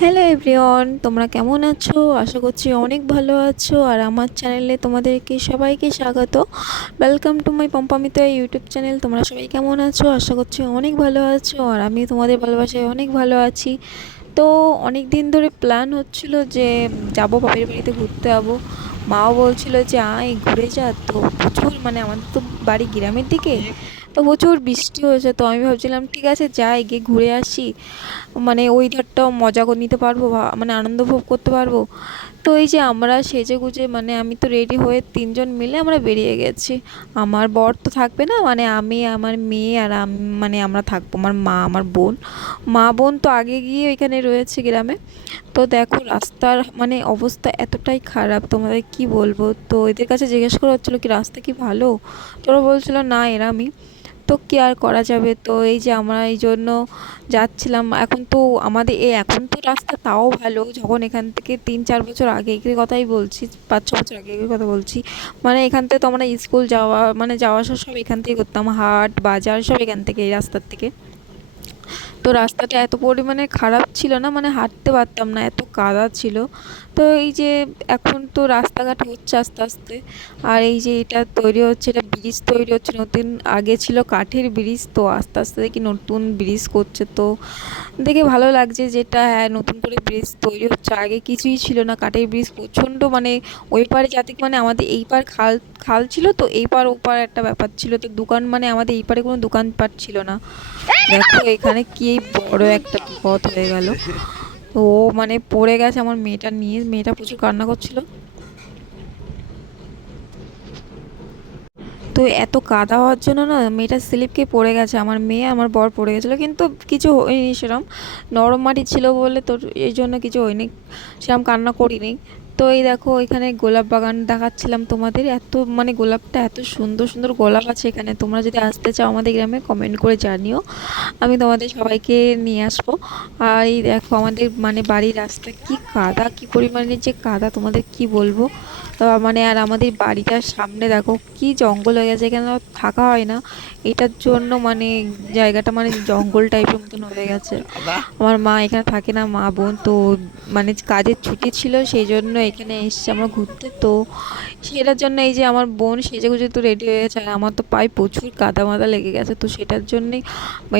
Hello everyone তোমরা কেমন আছো? আশা করছি অনেক ভালো আছো। আর আমার চ্যানেলে তোমাদেরকে সবাইকে স্বাগত। Welcome to my Pampamita YouTube channel তোমরা সবাই কেমন আছো? আশা করছি অনেক ভালো আছো। আর আমি তোমাদের ভালোবাসায় অনেক ভালো আছি। তো অনেক দিন ধরে প্ল্যান হচ্ছিল যে যাব, বাপের বাড়িতে ঘুরতে যাব। মাও বলছিল যে, আয়, ঘুরে যা। তো প্রচুর মানে আমাদের তো বাড়ি গ্রামের দিকে? তো প্রচুর বৃষ্টি হয়েছে, তো আমি ভাবছিলাম, ঠিক আছে, যাই, গিয়ে ঘুরে আসি। মানে ওই ধারটাও মজা করে নিতে পারব মানে আনন্দ ভোগ করতে পারব। তো এই যে আমরা সেজে গুজে মানে আমি তো রেডি হয়ে তিনজন মিলে আমরা বেরিয়ে গেছি। আমার বর তো থাকবে না মানে আমি, আমার মেয়ে আর মানে আমরা থাকব, আমার মা, আমার বোন। মা, বোন তো আগে গিয়ে ওইখানে রয়েছে গ্রামে। তো দেখো, রাস্তার মানে অবস্থা এতটাই খারাপ, তোমাদের কি বলব? তো এদের কাছে জিজ্ঞেস করা হচ্ছিল কি, রাস্তা কি ভালো? তোরা বলছিল, না, এরামই। তো কি আর করা যাবে? তো এই যে আমরা এই জন্য যাচ্ছিলাম, এখন তো আমাদের এই এখন তো রাস্তা তাও ভালো। যখন এখান থেকে তিন, চার বছর আগেকার কথাই বলছি, পাঁচ, ছ বছর আগেকার কথা বলছি মানে এখান থেকে তো আমরা স্কুল যাওয়া মানে যাওয়া আসা সব এখান থেকে করতাম। হাট, বাজার সব এখান থেকে, এই রাস্তার থেকে। তো রাস্তাটা এত পরিমাণে খারাপ ছিল না মানে হাঁটতে পারতাম না, এত কাদা ছিল। তো এই যে এখন তো রাস্তাঘাট হচ্ছে আস্তে আস্তে। আর এই যে এটা তৈরি হচ্ছে, এটা ব্রিজ তৈরি হচ্ছে, নতুন আগে ছিল কাঠের ব্রিজ, তো আস্তে আস্তে দেখি নতুন ব্রিজ করছে, তো দেখে ভালো লাগছে যেটা হ্যাঁ নতুন করে ব্রিজ তৈরি হচ্ছে। আগে কিছুই ছিল না, কাঠের ব্রিজ প্রচণ্ড মানে ওই পারে যাতে মানে আমাদের এই পার খাল খাল ছিল তো, এই পার ও পার একটা ব্যাপার ছিল, তো দোকান মানে আমাদের এই পারে কোনো দোকানপাট ছিল না। দেখো এখানে কি বড় একটা পথ হয়ে গেল। তো মানে পড়ে গেছে আমার মেয়েটা নিয়ে, মেয়েটা প্রচুর কান্না করছিল। তো এত কাদা হওয়ার জন্য না মেয়েটা স্লিপকে পড়ে গেছে। আমার মেয়ে, আমার বর পড়ে গেছিল। কিন্তু কিছু হয়নি সেরম। নরম মাটি ছিল বলে তোর এই জন্য কিছু হয়নি। সেরকম কান্না করিনি। তো এই দেখো এখানে গোলাপ বাগান দেখাচ্ছিলাম তোমাদের। এত মানে গোলাপটা এত সুন্দর সুন্দর গোলাপ আছে এখানে। তোমরা যদি আসতে চাও আমাদের গ্রামে কমেন্ট করে জানিও। আমি তোমাদের সবাইকে নিয়ে আসব। আর এই দেখো আমাদের মানে বাড়ির রাস্তা কি কাদা কি পরিমাণে যে কাদা তোমাদের কি বলব? তো মানে আর আমাদের বাড়িটার সামনে দেখো কি জঙ্গল হয়ে গেছে। এখানে থাকা হয় না। এটার জন্য মানে জায়গাটা মানে জঙ্গল টাইপের মতন হয়ে গেছে। আমার মা এখানে থাকে না মা বোন। তো মানে কাজের ছুটি ছিল সেই জন্য এখানে এসছে আমরা ঘুরতে। তো সেটার জন্য এই যে আমার বোন সেজে গুজে তো রেডি হয়ে গেছে, আর আমার তো পায়ে প্রচুর কাদা মাদা লেগে গেছে। তো সেটার জন্যই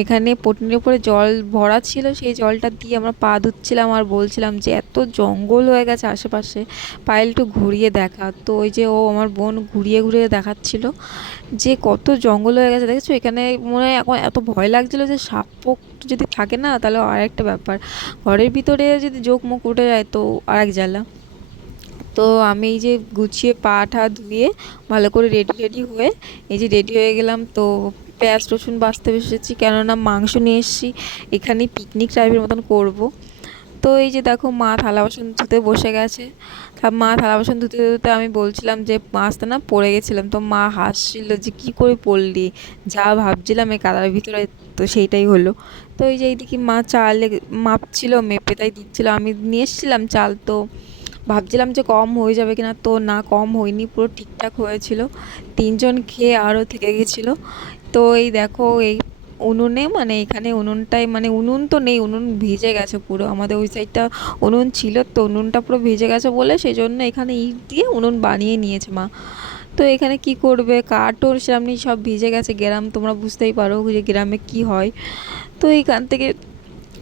এখানে পটনির উপরে জল ভরা ছিল, সেই জলটা দিয়ে আমরা পা ধুচ্ছিলাম আর বলছিলাম যে এত জঙ্গল হয়ে গেছে আশেপাশে পায়ে একটু ঘুরিয়ে দেখা। তো ওই যে ও আমার বোন ঘুরিয়ে ঘুরিয়ে দেখাচ্ছিল যে কত জঙ্গল হয়ে গেছে। দেখেছ? এখানে মনে হয় এখন এত ভয় লাগছিল যে সাপ যদি থাকে না, তাহলে আর একটা ব্যাপার। ঘরের ভিতরে যদি জোক মুখ উঠে যায় তো আর এক জ্বালা। তো আমি এই যে গুছিয়ে পা ঠা ধুয়ে ভালো করে রেডি রেডি হয়ে এই যে রেডি হয়ে গেলাম। তো পেঁয়াজ, রসুন বাঁচতে বসেছি, কেননা মাংস নিয়ে এসেছি এখানে পিকনিক টাইপের মতন করব। তো এই যে দেখো মা থালা বাসন ধুতে বসে গেছে। মা থালা বাসন ধুতে ধুতে আমি বলছিলাম যে মাছটা না পড়ে গেছিলাম, তো মা হাসছিল যে কী করে পড়লি? যা ভাবছিলাম এই কাদার ভিতরে, তো সেইটাই হলো। তো এই যে এইদিকে মা চাল মাপছিল, মেপে তাই দিচ্ছিল। আমি নিয়ে এসেছিলাম চাল, তো ভাবছিলাম যে কম হয়ে যাবে কিনা, তো না, কম হয়নি, পুরো ঠিকঠাক হয়েছিল। তিনজন খেয়ে আরও থেকে গেছিল। তো এই দেখো, এই উনুনে মানে এখানে উনুনটাই মানে উনুন তো নেই, উনুন ভিজে গেছে পুরো। আমাদের ওই সাইডটা উনুন ছিল, তো উনুনটা পুরো ভিজে গেছে বলে সেই জন্য এখানে ইট দিয়ে উনুন বানিয়ে নিয়েছে মা। তো এখানে কি করবে? কাঠও সামনে সব ভিজে গেছে। গ্রাম তোমরা বুঝতেই পারো যে গ্রামে কি হয়। তো এইখান থেকে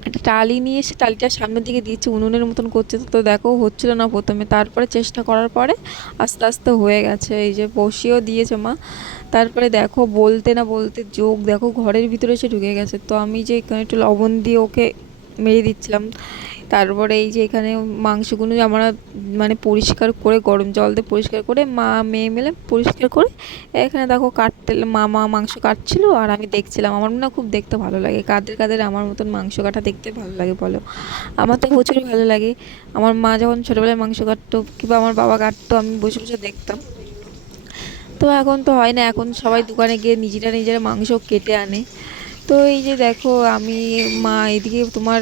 একটা টালি নিয়ে এসে টালিটা সামনের দিকে দিয়েছে, উনুনের মতন করছে তো দেখো হচ্ছিল না প্রথমে। তারপরে চেষ্টা করার পরে আস্তে আস্তে হয়ে গেছে, এই যে বসিয়েও দিয়েছে মা। তারপরে দেখো বলতে না বলতে যোগ, দেখো ঘরের ভিতরে এসে ঢুকে গেছে। তো আমি যে এখানে একটু লবণ দিয়ে ওকে মেরে দিচ্ছিলাম তারপরে এই যে এখানে মাংসগুলো আমরা মানে পরিষ্কার করে, গরম জল দিয়ে পরিষ্কার করে মা, মেয়ে মিলে পরিষ্কার করে এখানে দেখো কাটতে, মা মা মাংস কাটছিল আর আমি দেখছিলাম। আমার না খুব দেখতে ভালো লাগে। কাদের কাদের আমার মতন মাংস কাটা দেখতে ভালো লাগে বলো? আমার তো প্রচুর ভালো লাগে। আমার মা যখন ছোটোবেলায় মাংস কাটতো কিংবা আমার বাবা কাটতো, আমি বসে বসে দেখতাম। তো এখন তো হয় না। এখন সবাই দোকানে গিয়ে নিজেরা নিজেরা মাংস কেটে আনে। তো এই যে দেখো, আমি মা এদিকে তোমার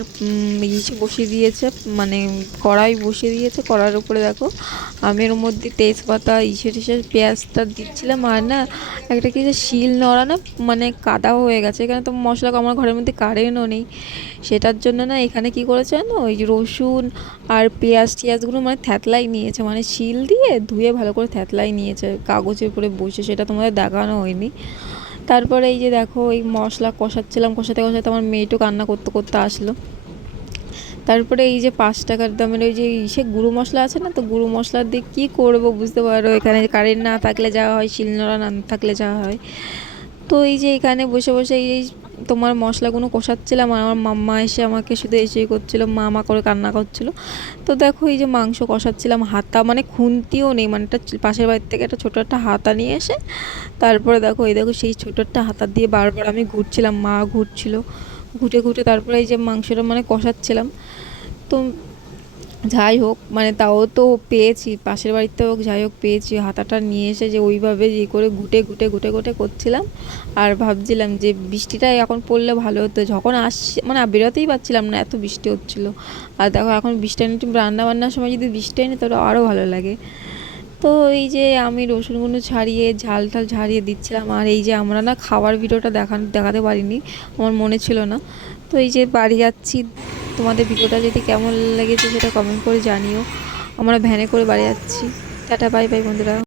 ইসে বসিয়ে দিয়েছে মানে কড়াই বসিয়ে দিয়েছে, কড়ার উপরে দেখো আমি এর মধ্যে তেজপাতা, ইসে টিসে পেঁয়াজটা দিচ্ছিলাম, আর না একটা কি যে শিল নড়া না মানে কাদা হয়ে গেছে, এখানে তো মশলা আমার ঘরের মধ্যে কারেন্টও নেই। সেটার জন্য না এখানে কি করেছে জানো, ওই যে রসুন আর পেঁয়াজ টিয়াজগুলো মানে থ্যাতলাই নিয়েছে মানে শিল দিয়ে ধুয়ে ভালো করে থ্যাতলাই নিয়েছে, কাগজের উপরে বসে, সেটা তোমাদের দেখানো হয়নি। তারপরে এই যে দেখো, এই মশলা কষাচ্ছিলাম, কষাতে কষাতে আমার মেয়েটু কান্না করতে করতে আসলো। তারপরে এই যে পাঁচ টাকার দামের ওই যে সে গুঁড়ো মশলা আছে না, তো গুঁড়ো মশলা দিয়ে কী করব বুঝতে পারো? এখানে কারেন্ট না থাকলে যাওয়া হয়, শিলনোড়া না থাকলে যাওয়া হয়। তো এই যে এখানে বসে বসে এই তোমার মশলাগুলো কষাচ্ছিলাম আর আমার মাম্মা এসে আমাকে শুধু এসেই করছিল, মামা করে কান্না করছিল। তো দেখো এই যে মাংস কষাচ্ছিলাম হাতা মানে খুন্তিও নেই মানে একটা পাশের বাড়ির থেকে একটা ছোটো একটা হাতা নিয়ে এসে, তারপরে দেখো এই দেখো সেই ছোটো একটা হাতা দিয়ে বারবার আমি ঘুরছিলাম, মা ঘুরছিল ঘুটে ঘুটে তারপরে এই যে মাংসটা মানে কষাচ্ছিলাম। তো যাই হোক মানে তাও তো পেয়েছি, পাশের বাড়িতে হোক যাই হোক পেয়েছি, হাতাটা নিয়ে এসে যে ওইভাবে ইয়ে করে ঘুটে ঘুটে ঘুটে ঘুটে করছিলাম। আর ভাবছিলাম যে বৃষ্টিটা এখন পড়লে ভালো হতো। যখন আসছে মানে বেরোতেই পারছিলাম না, এত বৃষ্টি হচ্ছিল। আর দেখো, এখন বৃষ্টি এনে রান্না বান্নার সময় যদি বৃষ্টি এনে, তাহলে আরও ভালো লাগে। তো এই যে আমি রসুনগুলো ছাড়িয়ে, ঝাল টাল ঝাড়িয়ে দিচ্ছিলাম, আর এই যে আমরা না খাবার ভিডিওটা দেখান, দেখাতে পারিনি, আমার মনে ছিল না। তো এই যে বাড়ি যাচ্ছি। তোমাদের ভিডিওটা যদি কেমন লেগেছে সেটা কমেন্ট করে জানিও। আমরা ভ্যানে করে বাড়ি যাচ্ছি। টাটা বাই বাই বন্ধুরা।